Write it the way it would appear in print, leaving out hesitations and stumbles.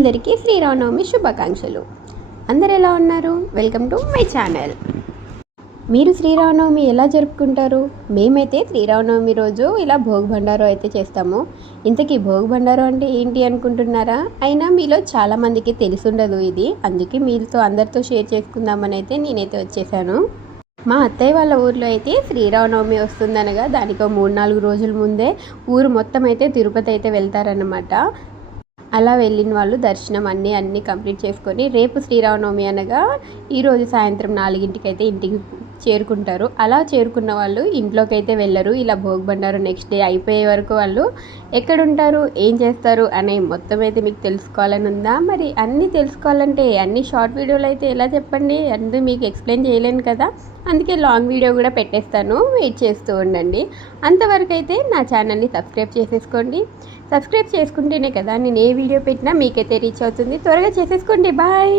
అందరికీ శ్రీరామనవమి శుభాకాంక్షలు. అందరు ఎలా ఉన్నారు? Welcome to my channel. మీరు శ్రీరామనవమి ఎలా జరుపుకుంటారు? మేమైతే శ్రీరామనవమి రోజు ఇలా భోగి బండారు అయితే చేస్తాము. ఇంతకీ భోగి బండారు అంటే ఏంటి అనుకుంటున్నారా? అయినా మీలో చాలామందికి తెలిసుండదు ఇది. అందుకే మీతో అందరితో షేర్ చేసుకుందామని అయితే నేనైతే వచ్చేసాను. మా అత్తయ్య వాళ్ళ ఊర్లో అయితే శ్రీరామనవమి వస్తుందనగా దానికో 3-4 రోజుల ముందే ఊరు మొత్తం అయితే తిరుపతి అయితే వెళ్తారన్నమాట. అలా వెళ్ళిన వాళ్ళు దర్శనం అన్నీ కంప్లీట్ చేసుకొని రేపు శ్రీరామనవమి అనగా ఈరోజు సాయంత్రం 4ంటికి అయితే ఇంటికి చేరుకుంటారు. అలా చేరుకున్న వాళ్ళు ఇంట్లోకి అయితే వెళ్ళరు. ఇలా భోగి బండారు నెక్స్ట్ డే అయిపోయే వరకు వాళ్ళు ఎక్కడుంటారు, ఏం చేస్తారు అనే మొత్తం అయితే మీకు తెలుసుకోవాలని ఉందా? మరి అన్నీ తెలుసుకోవాలంటే అన్ని షార్ట్ వీడియోలు అయితే ఎలా చెప్పండి, అన్నీ మీకు ఎక్స్ప్లెయిన్ చేయలేను కదా. అందుకే లాంగ్ వీడియో కూడా పెట్టేస్తాను, వెయిట్ చేస్తూ ఉండండి. అంతవరకు అయితే నా ఛానల్ని సబ్స్క్రైబ్ చేసేసుకోండి. సబ్స్క్రైబ్ చేసుకుంటేనే కదా నేను ఏ వీడియో పెట్టినా మీకైతే రీచ్ అవుతుంది. త్వరగా చేసేసుకోండి. బాయ్.